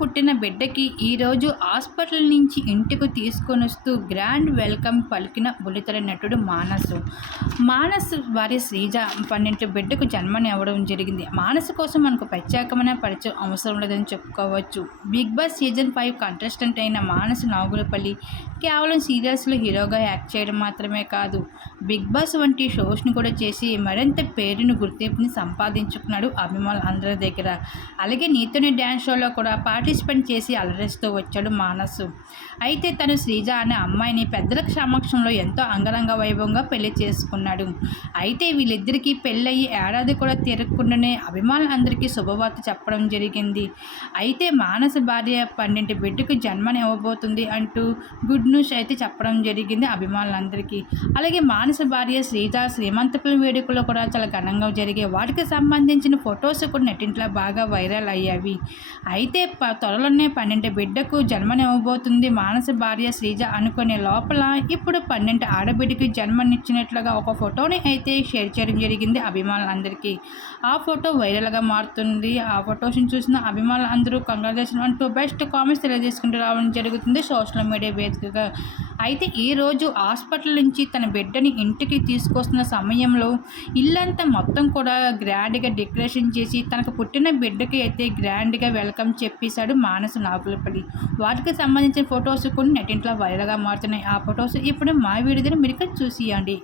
పుట్టిన బిడ్డకి ఈరోజు హాస్పిటల్ నుంచి ఇంటికి తీసుకొని వస్తూ గ్రాండ్ వెల్కమ్ పలికిన బుల్లితెర నటుడు మానసు. మానస్ వారి శ్రీజ పన్నెండు బిడ్డకు జన్మనివ్వడం జరిగింది. మానసు కోసం మనకు ప్రత్యేకమైన పరిచయం అవసరం లేదని చెప్పుకోవచ్చు. Bigg Boss season five contestant అయిన మానసు నాగులపల్లి కేవలం సీరియల్స్లో హీరోగా యాక్ట్ చేయడం మాత్రమే కాదు బిగ్ బాస్ వంటి షోస్ని కూడా చేసి మరింత పేరును గుర్తింపుని సంపాదించుకున్నాడు అభిమానులు అందరి దగ్గర. అలాగే నీతుని డ్యాన్స్ షోలో కూడా పార్టిసిపెంట్ చేసి అలరిస్తూ వచ్చాడు మానసు. అయితే తను శ్రీజ అనే అమ్మాయిని పెద్దల సమక్షంలో ఎంతో అంగరంగ వైభవంగా పెళ్ళి చేసుకున్నాడు. అయితే వీళ్ళిద్దరికీ పెళ్ళయి ఏడాది కూడా తిరగకుండానే అభిమానులందరికీ శుభవార్త చెప్పడం జరిగింది. అయితే మానస భార్య పన్నెండు బిడ్డకు జన్మనివ్వబోతుంది అంటూ గుడ్ న్యూస్ అయితే చెప్పడం జరిగింది అభిమానులందరికీ. అలాగే మానస భార్య శ్రీజ శ్రీమంతపుల వేడుకలో కూడా చాలా ఘనంగా జరిగే వాటికి సంబంధించిన ఫొటోస్ కూడా నెట్టింట్లో బాగా వైరల్ అయ్యాయి. అయితే ప త్వరలోనే పన్నెండు బిడ్డకు జన్మనివ్వబోతుంది. మానస భార్య శ్రీజ అనుకునే లోపల ఇప్పుడు పన్నెండు ఆడబిడ్డకి జన్మనిచ్చినట్లుగా ఒక ఫోటోని అయితే షేర్ చేయడం జరిగింది అభిమానులందరికీ. ఆ ఫోటో వైరల్గా మారుతుంది. ఆ ఫొటోస్ని చూసిన అభిమానులు అందరూ కంగ్రాచులేషన్ అంటూ బెస్ట్ కామెంట్స్ తెలియజేసుకుంటూ రావడం జరుగుతుంది సోషల్ మీడియా వేదికగా. అయితే ఈరోజు హాస్పిటల్ నుంచి తన బిడ్డని ఇంటికి తీసుకొస్తున్న సమయంలో ఇల్లంతా మొత్తం కూడా గ్రాండ్గా డెకరేషన్ చేసి తనకు పుట్టిన బిడ్డకి అయితే గ్రాండ్గా వెల్కమ్ చెప్పేశాడు. మానస నాగులపల్లి. వాటికి సంబంధించిన ఫొటోస్ కొన్ని నెటింట్లో వైరల్గా మారుతున్నాయి. ఆ ఫొటోస్ ఇప్పుడు మా వీడియోని మీరు చూసియండి.